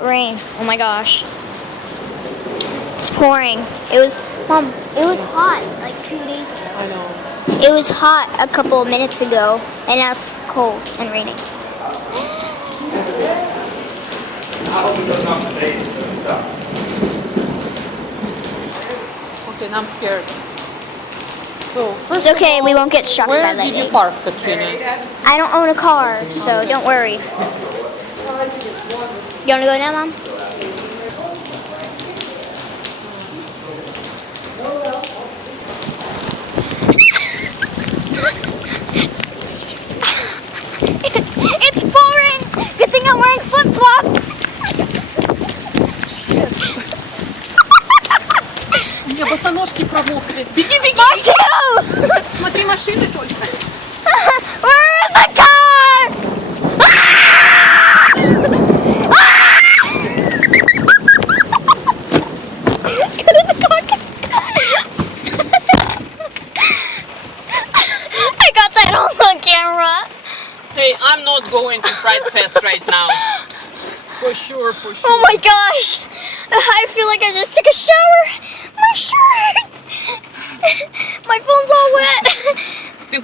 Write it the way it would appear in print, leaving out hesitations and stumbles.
Rain. Oh my gosh. It's pouring. Mom, it was hot like 2 days ago. I know. It was hot a couple of minutes ago, and now it's cold and raining. Okay, now I'm scared. So, first It's okay, of all, we won't get shocked by where lightning. did you park, Katrina? I don't own a car, so don't worry. You wanna go now, Mom? It's pouring! Good thing I'm wearing flip-flops! У меня босоножки промокли. Беги, беги! Too! Смотри, машины только. Where is the car? I got that on camera. Hey, I'm not going to Fright Fest right now. For sure, for sure. Oh my gosh! I feel like I just took a shower. My shirt! My phone's all wet.